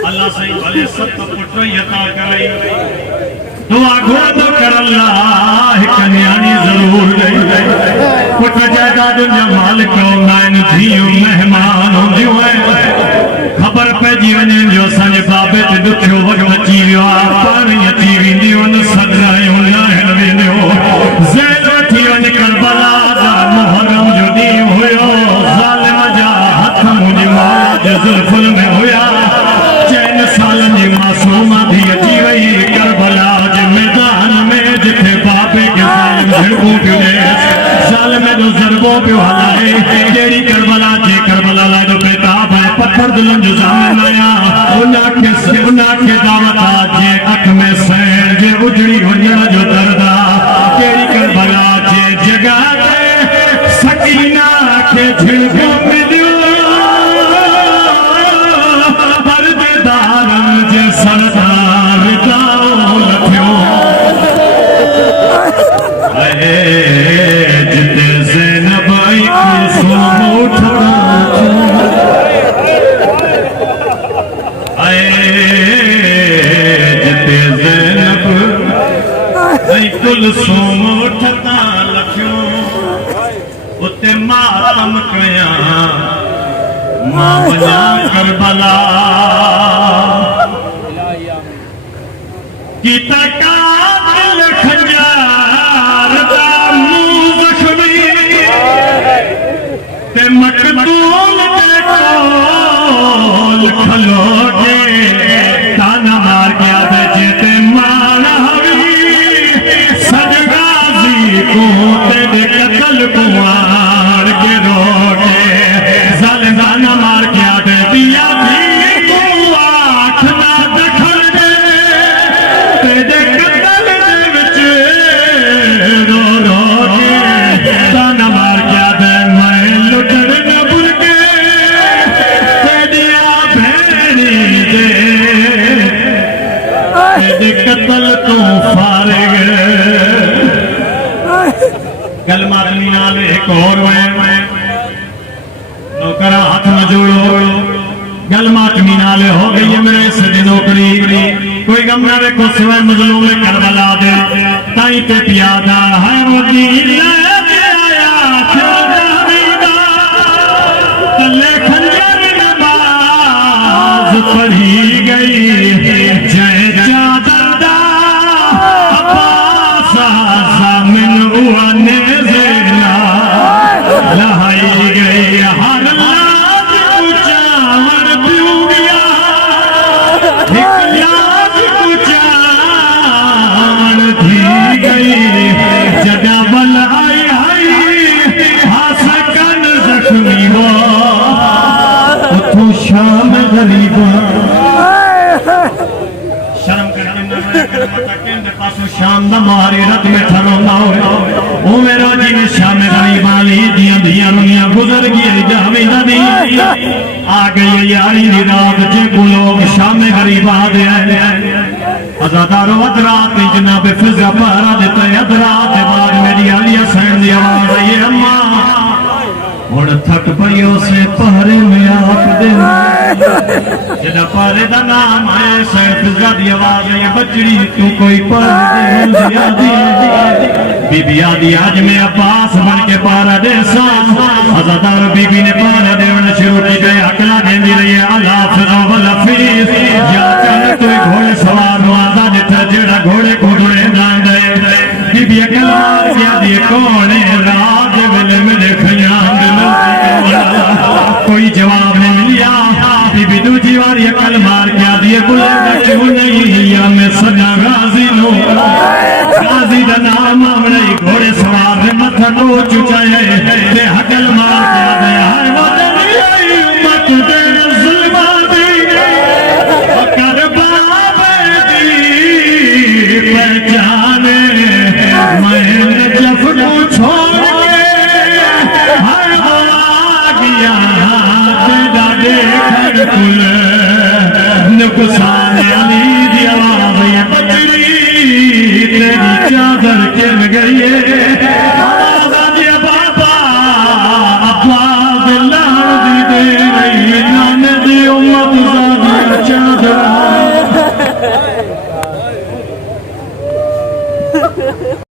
अल्लाह सही भले सत पुत्र यता कराई दुआ घुर कर अल्लाह कन्यानी जरूर दे पुत्र जायदाद जा मालिक मैन थियो मेहमान होंदियो है खबर पे जीवन जो सने बाबे ते दुखियो वग मची वियो पानी अची विंदियो न सदराय हुना है वेंदियो ज़ैद थियो न करबला दा मुहर्रम जो दी होयो जालिम जा हथ मुझे माज जुल्फुल में होया चैन साल जी मासूमा दी अची वई करबला जे मैदान में जिथे बाबे के जालिम झड़को पियो जालिम दो ज़रबो पियो हलाए जेड़ी करबला जे करबला ला दो बेताब है पत्थर दुल्हन जो सामने आया उना के दावत आज अख में सैन जे उजड़ी वञण जो दर्दा केड़ी करबला जे जगह ते सकीना के झिड़को मिलियो परदेदारन जे सरदार दाओ लथियो जिते ज़ैनब कुलसूम उठदा कुलसूम उठता लखियो उते मातम कया मां बना करबला कीता कातिल खंजार दा मुंह जख्मी ते मकतूल दे कोल खलो के ताना मार के आदे जेते माना तेरे कतल कुमार के रोके जालिमाना मार के आटे दिया भी आठ ना दखल दे तेरे कतल दे विच रो रो के ताना मार के आटे मैं लुटड़ न बुर के तेरिया भैनी दे तेरे कतल तो फारिग कलमा नाल एक और नौकरा हाथ में जोड़ो गलमा नाल हो गई मेरे से नौकरी कोई गम ना देखो सिवाय मजलूम करबला दे ताई ते पियादा है वकील तले खंजर नमाज पढ़ी गई जय चादर दा अब्बास सामिन उआने लहाई गई हर लाज कुचावर पियो गया लाज कुचावर थी गई जदा बल आई आई हासकन जख्मी हो तू शाम गरीबा शर्म करने पासों शाम दा मारी रत में ठरोंदा हो मेरा जी ने शाम गरीबा ली दिया दिया दुनिया गुजर गई जावेदा दी आ गई यारी दी रात जे को लोग शाम गरीबा दे अज़ादारो अदरात जनाब फिजा पहरा देता है अदरात के बाद मेरी आलिया सैन दी आवाज आई अम्मा हुण थक पईयो से पहरे में आप दे जदा पहरे दा नाम आए सैन फिजा दी आवाज आई बचड़ी तू कोई पहरे दे बीबी आदि आज में अब्बास बन के पहरा दे सा अज़ादारो बीबी ने पहरा देना शुरू की गए अकला देंदी रही अला फिजा वला फीस या चल तू घोड़े सवार नवादा जिथे जेड़ा घोड़े को घोड़े लांदे बीबी अकल मार गया दी कौन राज वेले मिले खयान कोई जवाब नहीं मिलिया बीबी दूजी बारी अकल मार गया दी बुला क्यों नहीं या मैं सजा गाजी नो गाजी दा नाम आवड़े घोड़े सवार ने मथा नो चुचाए ते अकल मार गया दे हाय वदनी उम्मत दे जुल्मा दी कर बाबे दी पहचाने मैं नजफ को छोड़ के हर आ गया तेरा देखड़ कुल नुकसान अली दी आवाज़ ये बचड़ी तेरी चादर किन गई